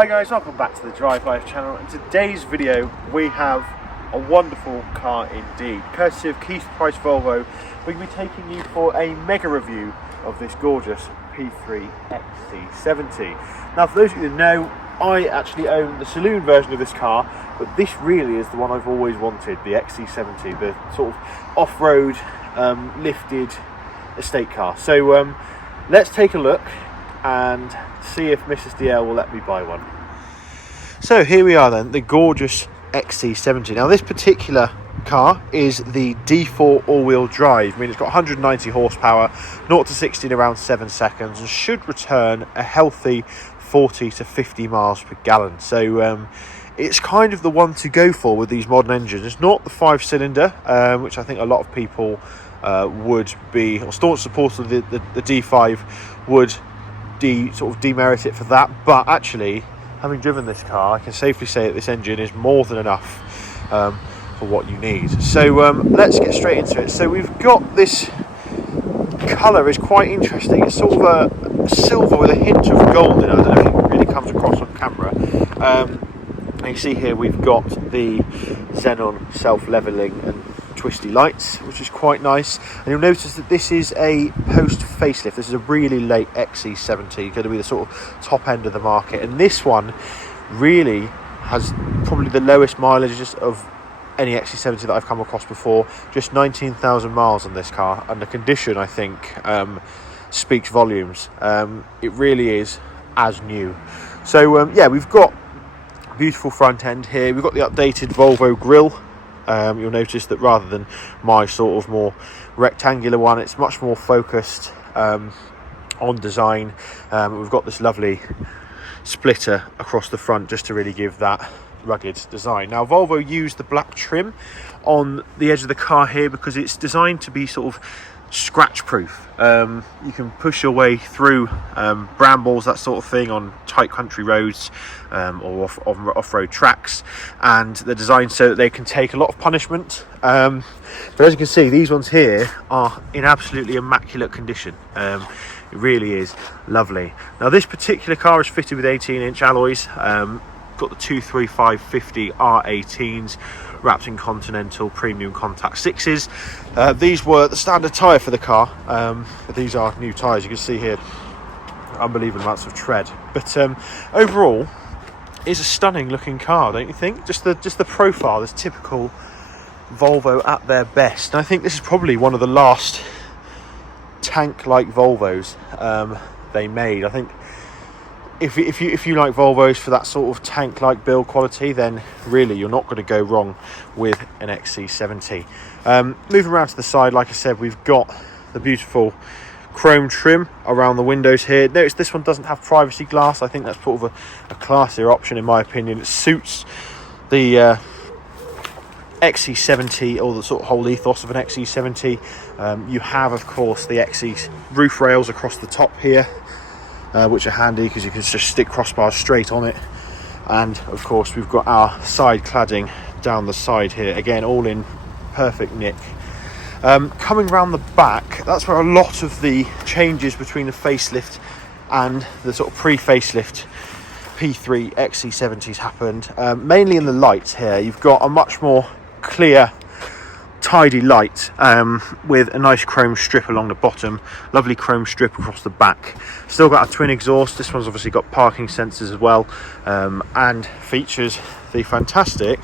Hi guys, welcome back to the Drive Life channel. In today's video we have a wonderful car indeed. Courtesy of P3 Volvo, we're going to be taking you for a mega review of this gorgeous P3 XC70. Now for those of you who know, I actually own the saloon version of this car, but this really is the one I've always wanted, the XC70, the sort of off-road lifted estate car. So let's take a look and see if Mrs. DL will let me buy one. So here we are then, the gorgeous XC70. Now this particular car is the D4 all-wheel drive. I mean, it's got 190 horsepower, 0 to 60 in around 7 seconds, and should return a healthy 40 to 50 miles per gallon. So it's kind of the one to go for with these modern engines. It's not the 5-cylinder, which I think a lot of people would be, or staunch supporters of the D5 would sort of demerit it for that, but actually, having driven this car, I can safely say that this engine is more than enough for what you need. So let's get straight into it. So we've got this colour is quite interesting. It's sort of a silver with a hint of gold in it. I don't know if it really comes across on camera. And you see here we've got the xenon self-leveling and twisty lights, which is quite nice. And you'll notice that this is a post facelift. This is a really late XC70, going to be the sort of top end of the market, and this one really has probably the lowest mileage of any XC70 that I've come across before. Just 19,000 miles on this car, and the condition, I think, speaks volumes. It really is as new. So yeah, we've got a beautiful front end here. We've got the updated Volvo grille. You'll notice that rather than my sort of more rectangular one, it's much more focused on design. We've got this lovely splitter across the front just to really give that rugged design. Now Volvo used the black trim on the edge of the car here because it's designed to be sort of scratch proof. You can push your way through brambles, that sort of thing, on tight country roads or off-road tracks, and they're designed so that they can take a lot of punishment. But as you can see, these ones here are in absolutely immaculate condition. It really is lovely. Now this particular car is fitted with 18-inch alloys. Got the 235/50 R18s, wrapped in Continental premium contact 6s. These were the standard tyre for the car, but these are new tyres. You can see here unbelievable amounts of tread, but overall it's a stunning looking car, don't you think? Just the profile is typical Volvo at their best, and I think this is probably one of the last tank like Volvos they made. I think if you like Volvos for that sort of tank-like build quality, then really you're not going to go wrong with an XC70. Moving around to the side, like I said, we've got the beautiful chrome trim around the windows here. Notice this one doesn't have privacy glass. I think that's sort of a classier option in my opinion. It suits the XC70, or the sort of whole ethos of an XC70. You have, of course, the XC roof rails across the top here, which are handy because you can just stick crossbars straight on it. And of course we've got our side cladding down the side here, again all in perfect nick. Coming round the back, that's where a lot of the changes between the facelift and the sort of pre-facelift P3 XC70s happened. Mainly in the lights here, you've got a much more clear, tidy light with a nice chrome strip along the bottom, lovely chrome strip across the back. Still got a twin exhaust. This one's obviously got parking sensors as well, and features the fantastic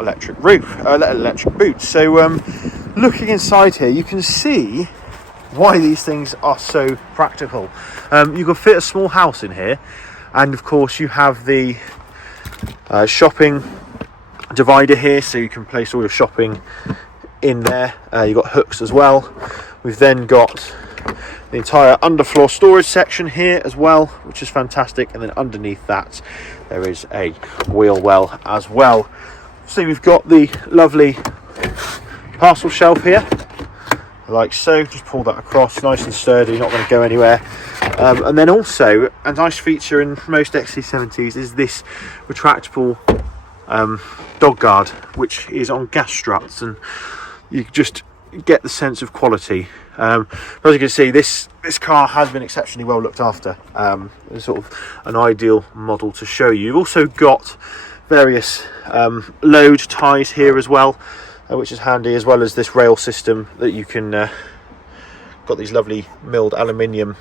electric boot. So looking inside here, you can see why these things are so practical. You can fit a small house in here, and of course you have the shopping divider here, so you can place all your shopping in there. You've got hooks as well. We've then got the entire underfloor storage section here as well, which is fantastic, and then underneath that there is a wheel well as well. So we've got the lovely parcel shelf here, like so. Just pull that across, nice and sturdy, not going to go anywhere. And then also a nice feature in most XC70s is this retractable dog guard, which is on gas struts, and you just get the sense of quality As you can see, this car has been exceptionally well looked after. It's sort of an ideal model to show you. You've also got various load ties here as well, which is handy, as well as this rail system that you can got these lovely milled aluminium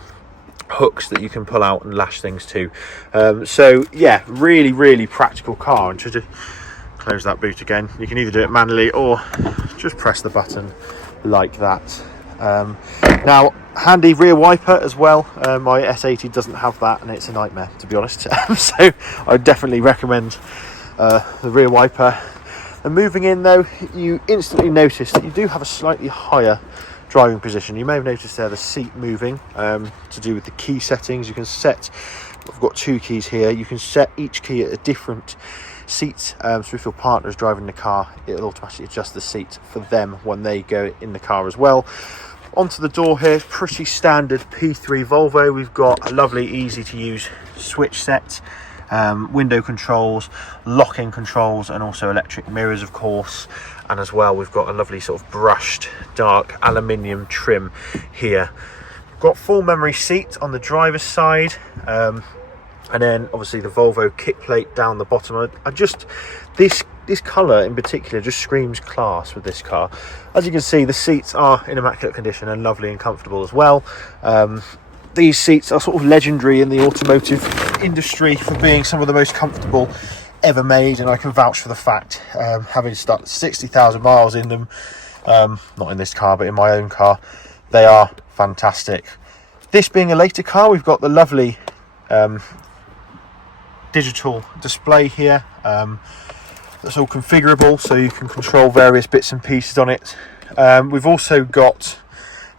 hooks that you can pull out and lash things to. So yeah, really practical car. And to close that boot again, you can either do it manually or just press the button like that. Now, handy rear wiper as well. My S80 doesn't have that, and it's a nightmare, to be honest. So I definitely recommend the rear wiper. And moving in though, you instantly notice that you do have a slightly higher driving position. You may have noticed there the seat moving, to do with the key settings. You can set, I've got 2 keys here, you can set each key at a different seat. So if your partner is driving the car, it'll automatically adjust the seat for them when they go in the car as well. Onto the door here, pretty standard P3 Volvo. We've got a lovely easy to use switch set, window controls, locking controls, and also electric mirrors, of course. And as well, we've got a lovely sort of brushed dark aluminium trim here. We've got full memory seat on the driver's side, and then obviously the Volvo kick plate down the bottom. This colour in particular just screams class with this car. As you can see, the seats are in immaculate condition and lovely and comfortable as well. These seats are sort of legendary in the automotive industry for being some of the most comfortable ever made, and I can vouch for the fact, having stuck 60,000 miles in them, not in this car but in my own car, they are fantastic. This being a later car, we've got the lovely digital display here, that's all configurable, so you can control various bits and pieces on it. We've also got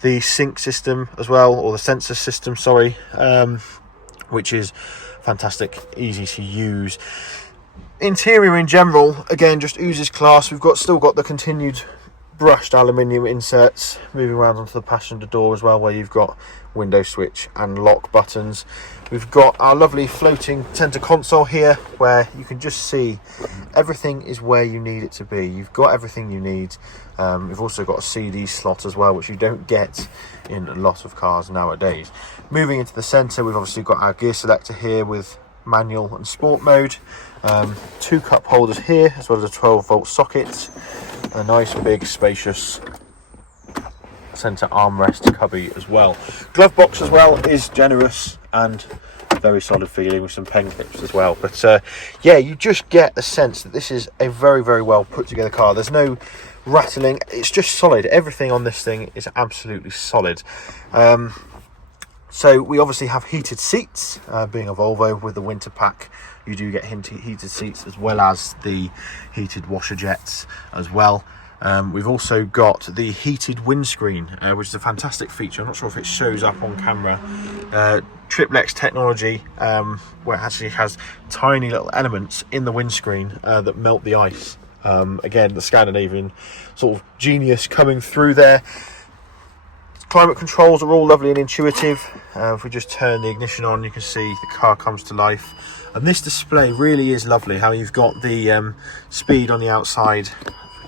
the sync system as well, or the sensor system, sorry, which is fantastic, easy to use. Interior in general, again, just oozes class. We've still got the continued brushed aluminium inserts moving around onto the passenger door as well, where you've got window switch and lock buttons. We've got our lovely floating center console here, where you can just see everything is where you need it to be. You've got everything you need. We've also got a CD slot as well, which you don't get in a lot of cars nowadays. Moving into the center, we've obviously got our gear selector here with manual and sport mode. 2 cup holders here, as well as a 12-volt socket, and a nice big spacious center armrest cubby as well. Glove box as well is generous and very solid feeling, with some pen clips as well. But yeah, you just get the sense that this is a very well put together car. There's no rattling, it's just solid. Everything on this thing is absolutely solid. So we obviously have heated seats, being a Volvo with the winter pack. You do get heated seats, as well as the heated washer jets as well. We've also got the heated windscreen, which is a fantastic feature. I'm not sure if it shows up on camera. Triplex technology, where it actually has tiny little elements in the windscreen that melt the ice. Again, the Scandinavian sort of genius coming through there. Climate controls are all lovely and intuitive. If we just turn the ignition on, you can see the car comes to life. And this display really is lovely, how you've got the speed on the outside,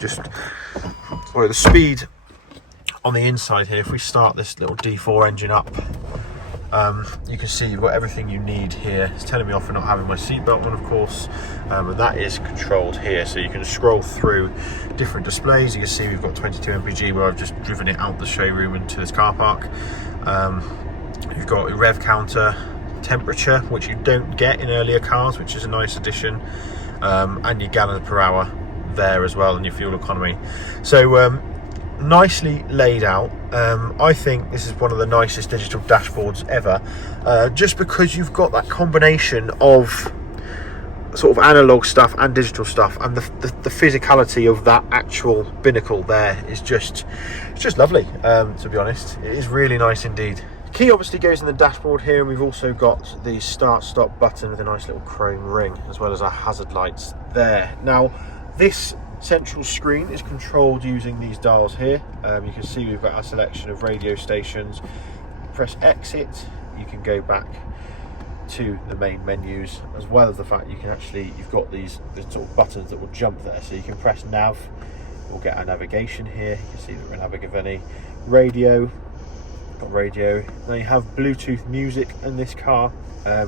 the speed on the inside here. If we start this little D4 engine up, you can see you've got everything you need here. It's telling me off for not having my seatbelt on, of course, and that is controlled here, so you can scroll through different displays. You can see we've got 22 mpg, where I've just driven it out the showroom into this car park. You've got a rev counter, temperature, which you don't get in earlier cars, which is a nice addition, and your gallons per hour there as well, and your fuel economy. So nicely laid out. I think this is one of the nicest digital dashboards ever, just because you've got that combination of sort of analog stuff and digital stuff, and the physicality of that actual binnacle there is just lovely. To be honest, it is really nice indeed. Key obviously goes in the dashboard here, and we've also got the start stop button with a nice little chrome ring, as well as our hazard lights there. Now this central screen is controlled using these dials here. You can see we've got our selection of radio stations. Press exit, you can go back to the main menus, as well as the fact you can you've got these sort of buttons that will jump there, so you can press nav. We'll get our navigation here. You can see that we're in Abergavenny. Radio, got radio. Now you have Bluetooth music in this car,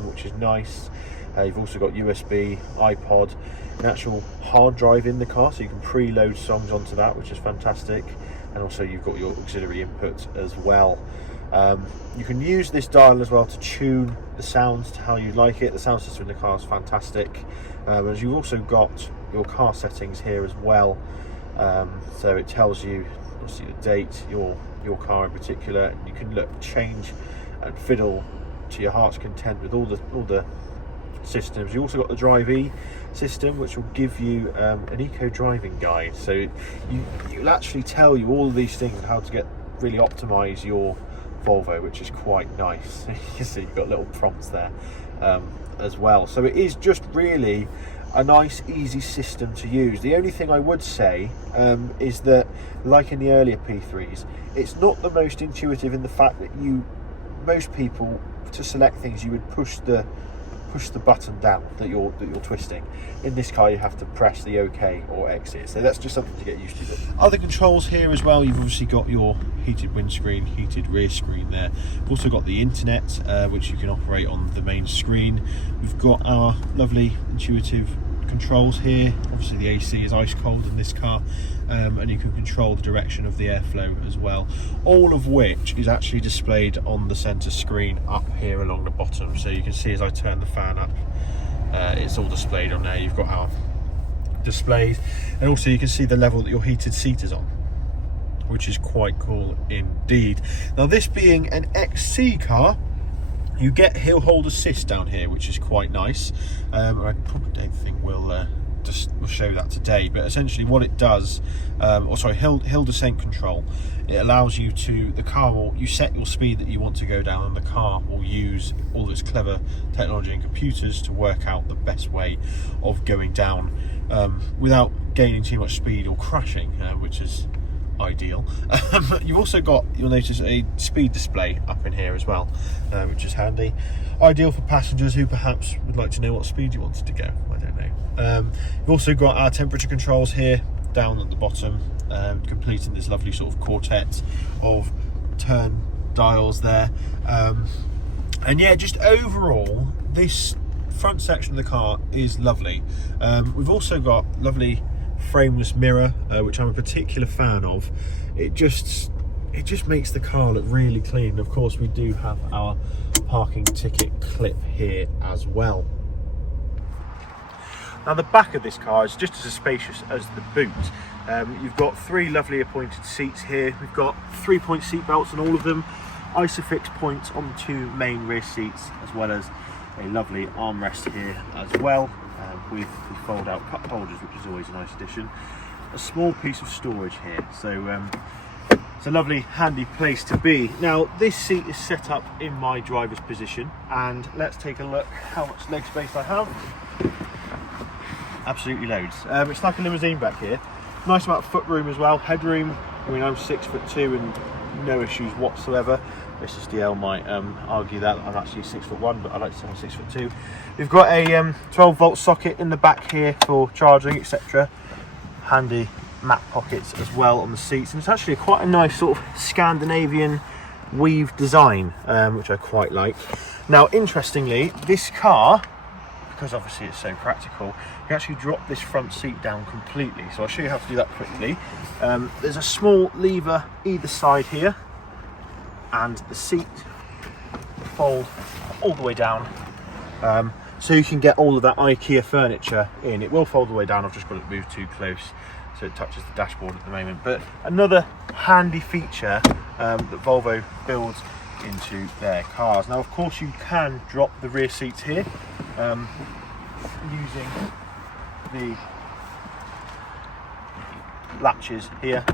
which is nice. You've also got USB, iPod, an actual hard drive in the car, so you can preload songs onto that, which is fantastic. And also you've got your auxiliary input as well. You can use this dial as well to tune the sounds to how you like it. The sound system in the car is fantastic. As you've also got your car settings here as well. So it tells you obviously the date, your car in particular, and you can change and fiddle to your heart's content with all the systems. You also got the Drive E system, which will give you an eco driving guide, so you'll actually tell you all of these things and how to really optimize your Volvo, which is quite nice. You see you've got little prompts there as well, so it is just really a nice easy system to use. The only thing I would say is that, like in the earlier P3s, it's not the most intuitive in the fact that most people, to select things, you would push the button down that you're twisting. In this car you have to press the OK or exit, so that's just something to get used to. Other controls here as well, you've obviously got your heated windscreen, heated rear screen there. You've also got the internet, which you can operate on the main screen. We've got our lovely intuitive controls here. Obviously the AC is ice cold in this car, and you can control the direction of the airflow as well, all of which is actually displayed on the center screen up here along the bottom. So you can see as I turn the fan up, it's all displayed on there. You've got our displays, and also you can see the level that your heated seat is on, which is quite cool indeed. Now, this being an XC car, you get hill hold assist down here, which is quite nice. I probably don't think we'll show that today, but essentially what it does, hill descent control. It allows you to, you set your speed that you want to go down, and the car will use all of its clever technology and computers to work out the best way of going down without gaining too much speed or crashing, which is ideal. You've also got, you'll notice, a speed display up in here as well, which is handy. Ideal for passengers who perhaps would like to know what speed you wanted to go. I don't know. You've also got our temperature controls here down at the bottom, completing this lovely sort of quartet of turn dials there. And yeah, just overall, this front section of the car is lovely. We've also got lovely frameless mirror, which I'm a particular fan of. It just makes the car look really clean. And of course we do have our parking ticket clip here as well. Now, the back of this car is just as spacious as the boot. You've got 3 lovely appointed seats here. We've got 3-point seat belts on all of them, isofix points on the 2 main rear seats, as well as a lovely armrest here as well, with the fold-out cup holders, which is always a nice addition. A small piece of storage here, so it's a lovely handy place to be. Now, this seat is set up in my driver's position, and let's take a look how much leg space I have. Absolutely loads. It's like a limousine back here. Nice amount of foot room as well, headroom. I mean, I'm 6'2" and no issues whatsoever. Mrs. DL might argue that I'm actually 6'1", but I like to say I'm 6'2". We've got a 12-volt socket in the back here for charging, etc. Handy mat pockets as well on the seats, and it's actually quite a nice sort of Scandinavian weave design, which I quite like. Now, interestingly, this car, because obviously it's so practical, you actually drop this front seat down completely. So I'll show you how to do that quickly. There's a small lever either side here, and the seat fold all the way down, so you can get all of that IKEA furniture in. It will fold all the way down. I've just got it moved too close so it touches the dashboard at the moment. But another handy feature that Volvo builds into their cars. Now, of course, you can drop the rear seats here using the latches here.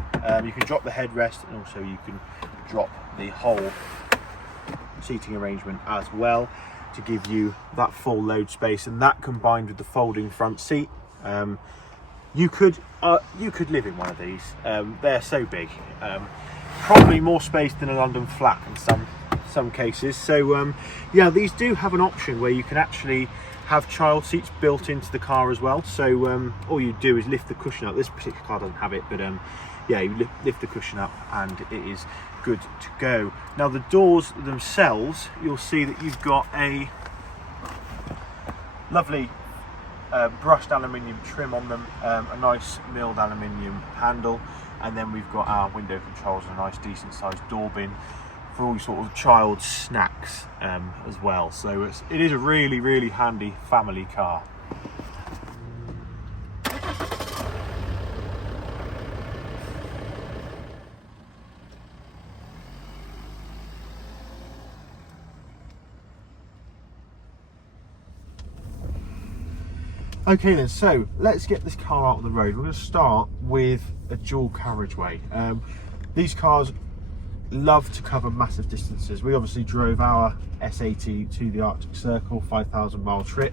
You can drop the headrest, and also you can drop the whole seating arrangement as well to give you that full load space, and that combined with the folding front seat, you could live in one of these. They're so big, probably more space than a London flat in some cases. So yeah, these do have an option where you can actually have child seats built into the car as well. So all you do is lift the cushion up. This particular car doesn't have it, but yeah, you lift the cushion up, and it is good to go. Now the doors themselves, you'll see that you've got a lovely brushed aluminium trim on them, a nice milled aluminium handle, and then we've got our window controls and a nice decent sized door bin for all sort of child snacks as well. So it is a really handy family car. Okay then, so let's get this car out on the road. We're going to start with a dual carriageway. These cars love to cover massive distances. We obviously drove our S80 to the Arctic Circle, 5,000 mile trip,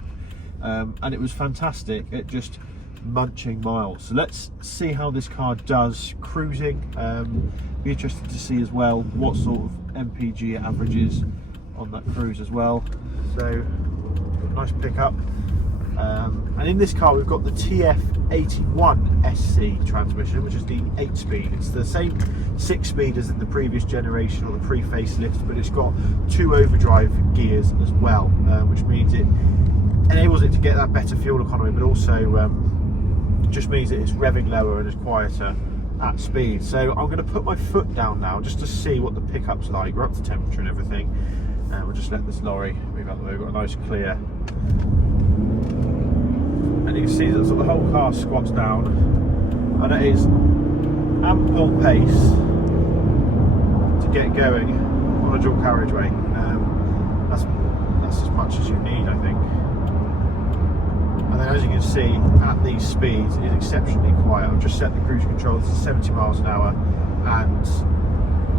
and it was fantastic at just munching miles. So let's see how this car does cruising. Be interested to see as well what sort of MPG it averages on that cruise as well. So nice pickup. And in this car we've got the TF81 SC transmission, which is the 8-speed. It's the same 6-speed as in the previous generation or the pre-facelift, but it's got 2 overdrive gears as well, which means it enables it to get that better fuel economy, but also just means that it's revving lower and is quieter at speed. So I'm going to put my foot down now just to see what the pickup's like. We're up to temperature and everything. We'll just let this lorry move out the way. We've got a nice clear. And you can see that the whole car squats down, and it is ample pace to get going on a dual carriageway. That's as much as you need, I think. And then, as you can see, at these speeds, it is exceptionally quiet. I've just set the cruise control to 70 miles an hour, and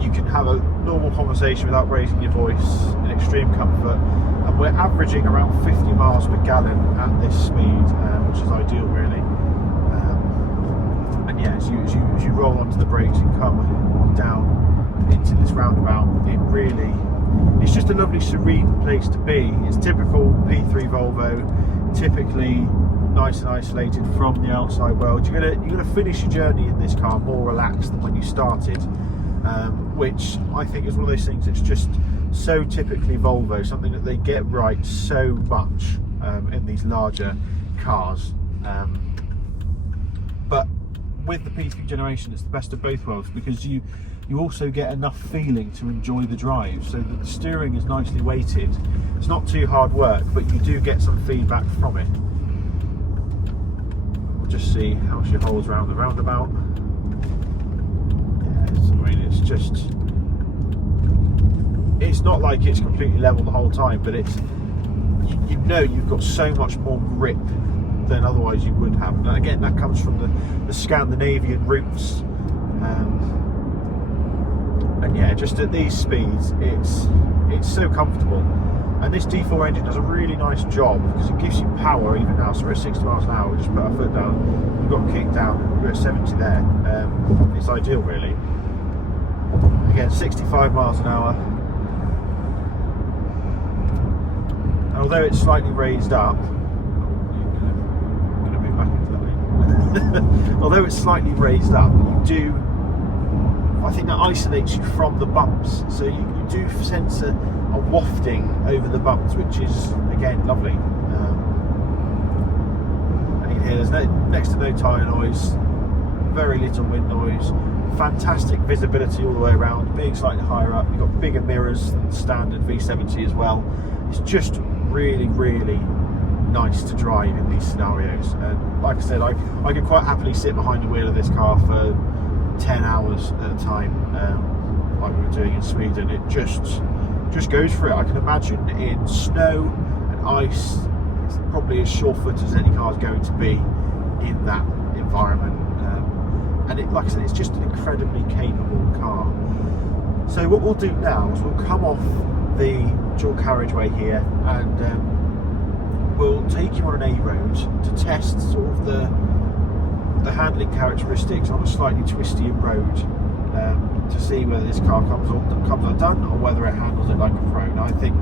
you can have a normal conversation without raising your voice in extreme comfort. And we're averaging around 50 miles per gallon at this speed, which is ideal, really. And yeah, as you roll onto the brakes and come down into this roundabout, it's just a lovely, serene place to be. It's typical P3 Volvo, typically nice and isolated from the outside world. You're gonna finish your journey in this car more relaxed than when you started, which I think is one of those things that's just so typically Volvo, something that they get right so much in these larger cars. But with the P3 generation, it's the best of both worlds, because you also get enough feeling to enjoy the drive, so that the steering is nicely weighted. It's not too hard work, but you do get some feedback from it. We'll just see how she holds around the roundabout. It's not like it's completely level the whole time, but it's you've got so much more grip than otherwise you would have. And again, that comes from the Scandinavian roots. And yeah, just at these speeds, it's so comfortable. And this D4 engine does a really nice job, because it gives you power even now. So we're at 60 miles an hour, we just put our foot down, we've got kick down, we're at 70 there. It's ideal, really. Again, 65 miles an hour. And although it's slightly raised up, I'm going to move back into that lane. Although it's slightly raised up, I think that isolates you from the bumps. So you do sense a wafting over the bumps, which is, again, lovely. And you can hear there's next to no tyre noise, very little wind noise. Fantastic visibility all the way around, being slightly higher up. You've got bigger mirrors than the standard V70 as well. It's just really nice to drive in these scenarios. And like I said, I could quite happily sit behind the wheel of this car for 10 hours at a time, like we were doing in Sweden. It just goes for it. I can imagine in snow and ice, it's probably as sure-footed as any car is going to be in that environment. And like I said, it's just an incredibly capable car. So what we'll do now is we'll come off the dual carriageway here, and we'll take you on an A road to test sort of the handling characteristics on a slightly twistier road, to see whether this car comes undone or whether it handles it like a pro. Now I think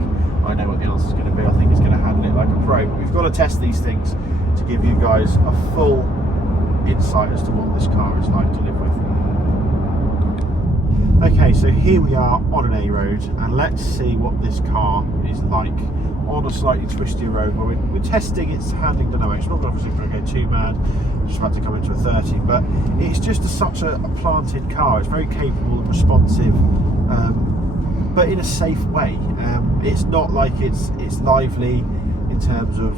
I know what the answer is going to be. I think it's going to handle it like a pro. But we've got to test these things to give you guys a full insight as to what this car is like to live with. Okay, so here we are on an A road, and let's see what this car is like on a slightly twistier road where we're testing its handling dynamics. We're not obviously going to go too mad, just about to come into a 30, but it's just such a planted car. It's very capable and responsive, but in a safe way. It's not like it's lively in terms of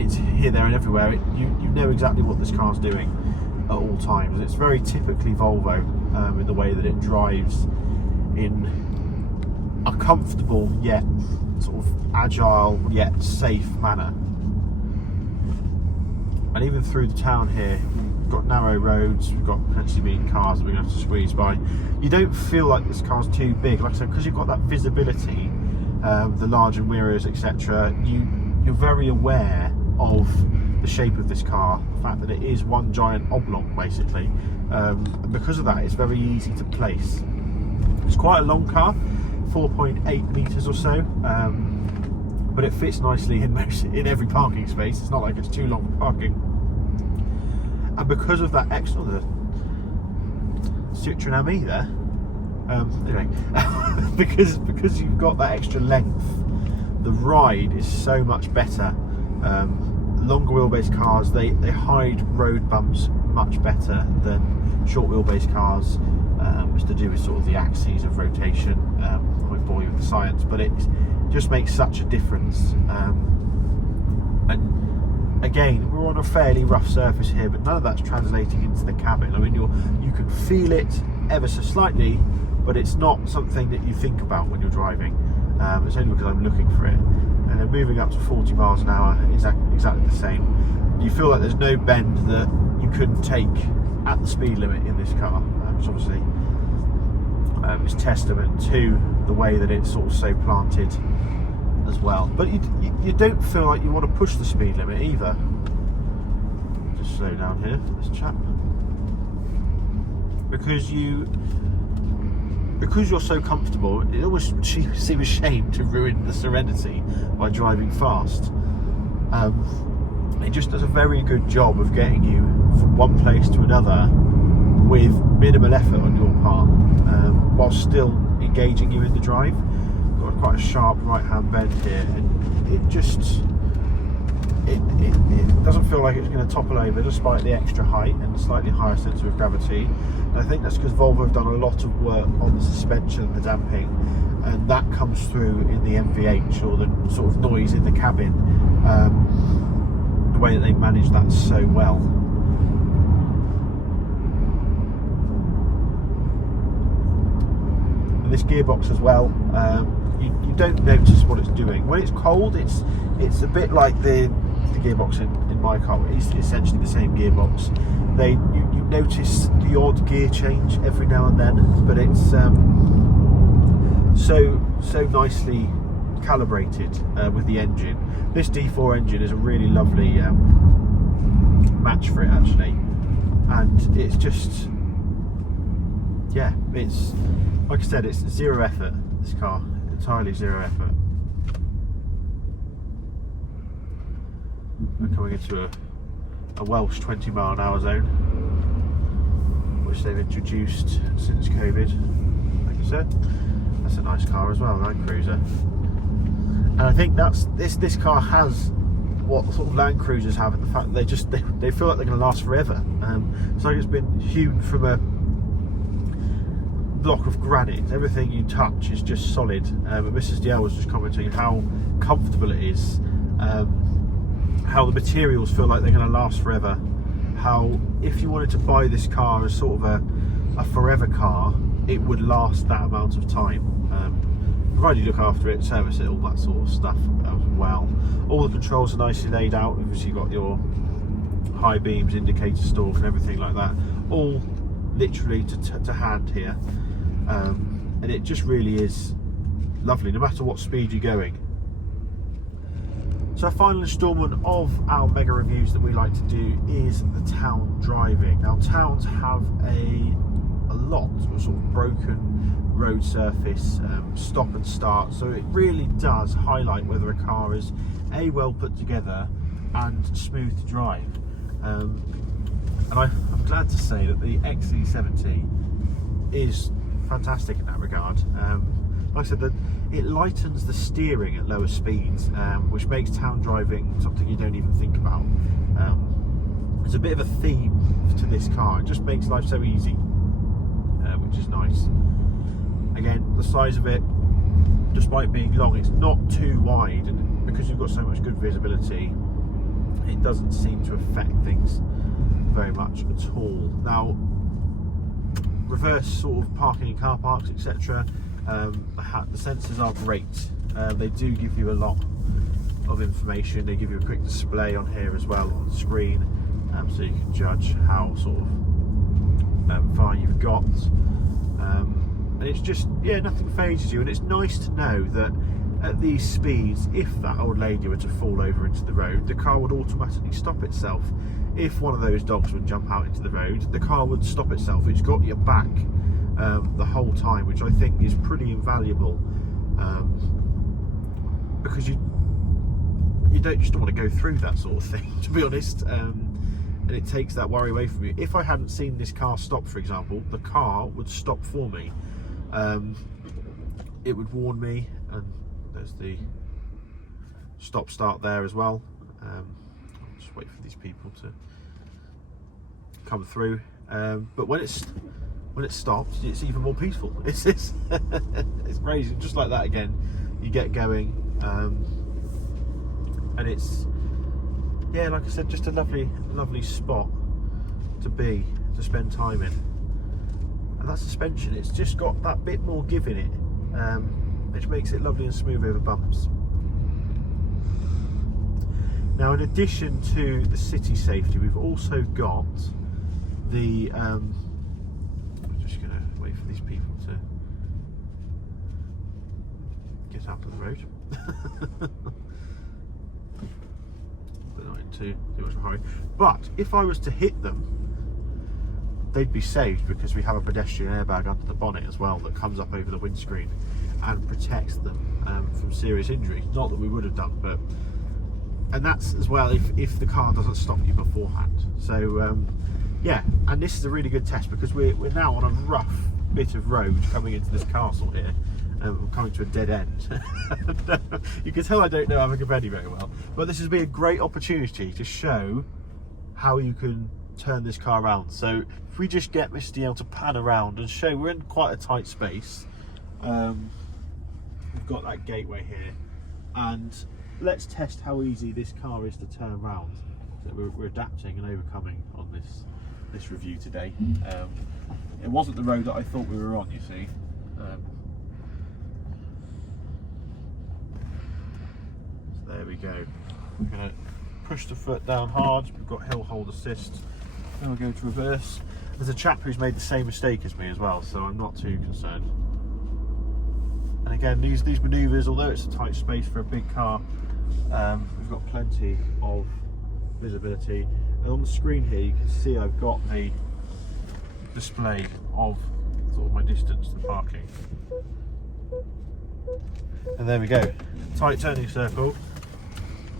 it's here, there and everywhere. You know exactly what this car's doing at all times. It's very typically Volvo in the way that it drives in a comfortable yet sort of agile yet safe manner. And even through the town here, we've got narrow roads, we've got potentially mean cars that we're going to have to squeeze by. You don't feel like this car's too big, like I said, because you've got that visibility, the larger mirrors, etc. You're very aware of the shape of this car, the fact that it is one giant oblong basically, and because of that it's very easy to place. It's quite a long car, 4.8 metres or so, but it fits nicely in every parking space. It's not like it's too long for parking, and because of that extra, the Citroen Ami there, anyway, because you've got that extra length, the ride is so much better. Longer wheelbase cars, they hide road bumps much better than short wheelbase cars. It's to do with sort of the axes of rotation. I won't bore you with the science, but it just makes such a difference. And again, we're on a fairly rough surface here, but none of that's translating into the cabin. I mean, you can feel it ever so slightly, but it's not something that you think about when you're driving. It's only because I'm looking for it. And then moving up to 40 miles an hour, exactly the same. You feel like there's no bend that you couldn't take at the speed limit in this car, which obviously is testament to the way that it's sort of so planted as well. But you don't feel like you want to push the speed limit either. Just slow down here for this chap. Because you're so comfortable, it almost seems a shame to ruin the serenity by driving fast. It just does a very good job of getting you from one place to another with minimal effort on your part, while still engaging you in the drive. Got quite a sharp right hand bend here, and it doesn't feel like it's going to topple over despite the extra height and slightly higher centre of gravity. And I think that's because Volvo have done a lot of work on the suspension and the damping, and that comes through in the MVH, or the sort of noise in the cabin, the way that they manage that so well. And this gearbox as well, you don't notice what it's doing. When it's cold, it's a bit like the gearbox in my car. It's essentially the same gearbox. You notice the odd gear change every now and then, but it's so nicely calibrated with the engine. This D4 engine is a really lovely match for it actually, and it's just, yeah, it's like I said, it's zero effort. This car, entirely zero effort. We're coming into a Welsh 20 mile an hour zone, which they've introduced since COVID. Like I said, that's a nice car as well, Land Cruiser. And I think this car has what sort of Land Cruisers have, in the fact that they feel like they're going to last forever. It's like it's been hewn from a block of granite. Everything you touch is just solid. But Mrs. DL was just commenting how comfortable it is, how the materials feel like they're going to last forever, how if you wanted to buy this car as sort of a forever car, it would last that amount of time, provided you look after it, service it, all that sort of stuff as well. All the controls are nicely laid out. Obviously you've got your high beams, indicator stalk and everything like that, all literally to hand here, and it just really is lovely no matter what speed you're going. So our final instalment of our mega reviews that we like to do is the town driving. Now towns have a lot of sort of broken road surface, stop and start, so it really does highlight whether a car is well put together and smooth to drive. And I'm glad to say that the XC70 is fantastic in that regard. Like I said, it lightens the steering at lower speeds, which makes town driving something you don't even think about. There's a bit of a theme to this car. It just makes life so easy, which is nice. Again, the size of it, despite being long, it's not too wide, and because you've got so much good visibility, it doesn't seem to affect things very much at all. Now, reverse sort of parking in car parks, etc. The sensors are great. They do give you a lot of information. They give you a quick display on here as well on the screen, so you can judge how sort of far you've got. And it's just, yeah, nothing phases you, and it's nice to know that at these speeds, if that old lady were to fall over into the road, the car would automatically stop itself. If one of those dogs would jump out into the road, the car would stop itself. It's got your back the whole time, which I think is pretty invaluable, because you don't just want to go through that sort of thing, to be honest, and it takes that worry away from you. If I hadn't seen this car stop, for example, the car would stop for me. It would warn me, and there's the stop start there as well. I'll just wait for these people to come through, but when it stops, it's even more peaceful. It's crazy. Just like that again, you get going, and it's, yeah, like I said, just a lovely spot to spend time in. And that suspension, it's just got that bit more give in it, which makes it lovely and smooth over bumps. Now, in addition to the city safety, we've also got the I'm just going to wait for these people to get out of the road. They're not in too much of a hurry. But if I was to hit them, they'd be saved, because we have a pedestrian airbag under the bonnet as well that comes up over the windscreen and protects them from serious injury. Not that we would have done, but, and that's as well if the car doesn't stop you beforehand. So yeah, and this is a really good test, because we're now on a rough bit of road coming into this castle here. We're coming to a dead end. You can tell I don't know Abergavenny very well, but this has been a great opportunity to show how you can turn this car around. So if we just get Mr. DL to pan around and show, we're in quite a tight space. We've got that gateway here, and let's test how easy this car is to turn around. So we're adapting and overcoming on this review today. It wasn't the road that I thought we were on, you see. So there we go. We're going to push the foot down hard. We've got hill hold assist. Then we'll go to reverse. There's a chap who's made the same mistake as me as well, so I'm not too concerned. And again, these manoeuvres, although it's a tight space for a big car, we've got plenty of visibility. And on the screen here, you can see I've got a display of sort of my distance to parking. And there we go. Tight turning circle.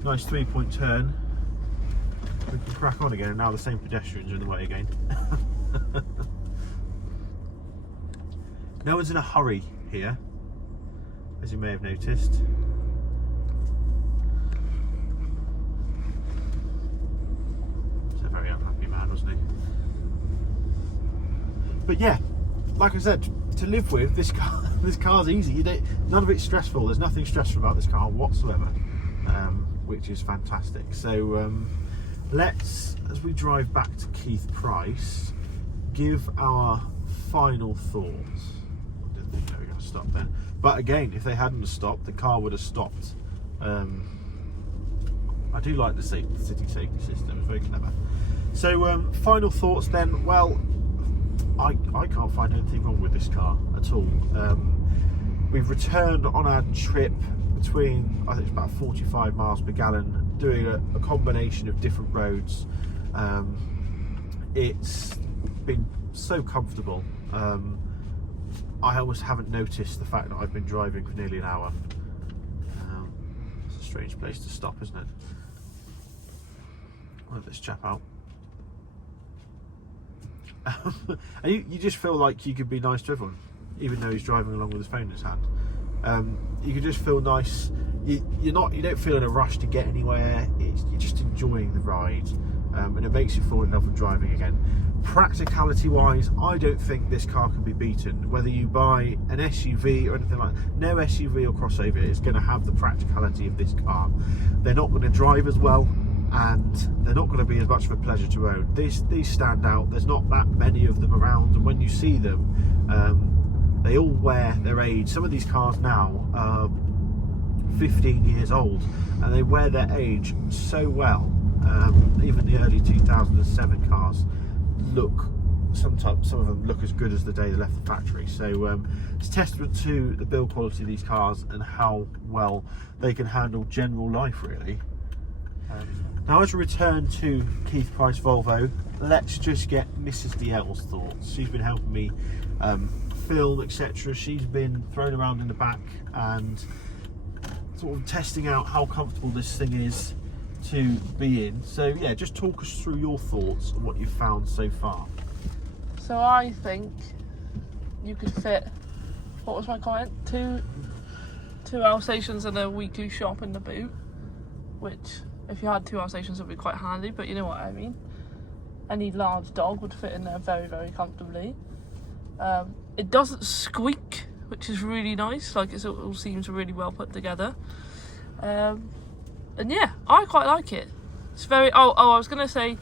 Nice 3-point turn. We can crack on again, and now the same pedestrians are in the way again. No one's in a hurry here, as you may have noticed. He's a very unhappy man, wasn't he? But yeah, like I said, to live with, this car's easy. None of it's stressful. There's nothing stressful about this car whatsoever, which is fantastic. So let's, as we drive back to Keith Price, give our final thoughts. I didn't think they were going to stop then, but again, if they hadn't stopped, the car would have stopped. I do like the city safety system. It's very clever. So final thoughts then. Well, I can't find anything wrong with this car at all. We've returned on our trip between, I think it's about 45 miles per gallon, doing a combination of different roads. It's been so comfortable. I almost haven't noticed the fact that I've been driving for nearly an hour. It's a strange place to stop, isn't it? I'll let this chap out. And you just feel like you could be nice to everyone, even though he's driving along with his phone in his hand. You could just feel nice. You don't feel in a rush to get anywhere. You're just enjoying the ride, and it makes you fall in love with driving again. Practicality wise, I don't think this car can be beaten. Whether you buy an SUV or anything like that, no SUV or crossover is going to have the practicality of this car. They're not going to drive as well, and they're not going to be as much of a pleasure to own. These stand out. There's not that many of them around, and when you see them, they all wear their age. Some of these cars now are 15 years old, and they wear their age so well. Even the early 2007 cars look, some of them look as good as the day they left the factory. So it's a testament to the build quality of these cars and how well they can handle general life, really. Now, as we return to Keith Price Volvo, let's just get Mrs. DL's thoughts. She's been helping me film, etc. She's been thrown around in the back and sort of testing out how comfortable this thing is to be in. So yeah, just talk us through your thoughts on what you've found so far. So I think you could fit, what was my comment? Two Alsatians and a weekly shop in the boot, which if you had two Alsatians would be quite handy, but you know what I mean. Any large dog would fit in there very, very comfortably. It doesn't squeak, which is really nice. Like, it all seems really well put together. And yeah, I quite like it. It's very, I was going to say,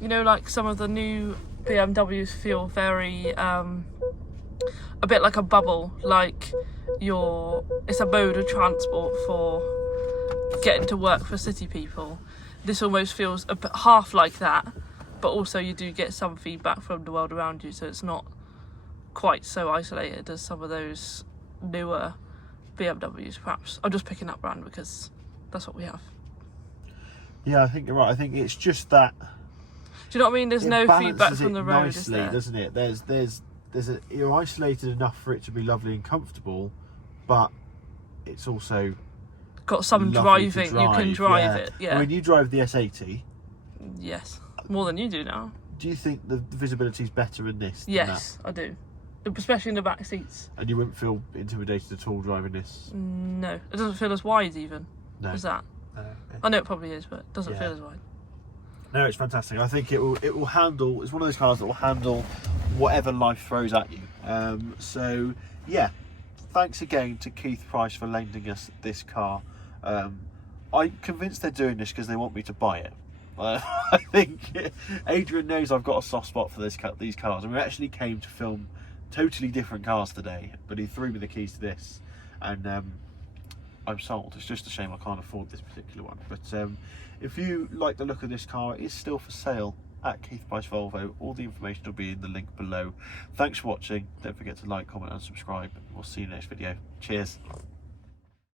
you know, like some of the new BMWs feel very, a bit like a bubble, like it's a mode of transport for getting to work for city people. This almost feels a bit half like that, but also you do get some feedback from the world around you, so it's not quite so isolated as some of those newer BMWs, perhaps. I'm just picking that brand because that's what we have. Yeah, I think you're right. I think it's just that. Do you know what I mean? There's no feedback from the road, nicely, is there? Doesn't it? You're isolated enough for it to be lovely and comfortable, but it's also got some driving. You can drive it. Yeah. I mean, you drive the S80. Yes, more than you do now. Do you think the visibility is better in this? Yes, I do. Especially in the back seats. And you wouldn't feel intimidated at all driving this? No, it doesn't feel as wide even. No. As that. I know it probably is, but it doesn't feel as wide. No, it's fantastic. I think it will handle. It's one of those cars that will handle whatever life throws at you. So yeah, thanks again to Keith Price for lending us this car. I'm convinced they're doing this because they want me to buy it. I think Adrian knows I've got a soft spot for these cars, and we actually came to film totally different cars today, but he threw me the keys to this, and I'm sold. It's just a shame I can't afford this particular one, but if you like the look of this car, it is still for sale at Keith Price Volvo. All the information will be in the link below. Thanks for watching. Don't forget to like, comment and subscribe. We'll see you next video. Cheers.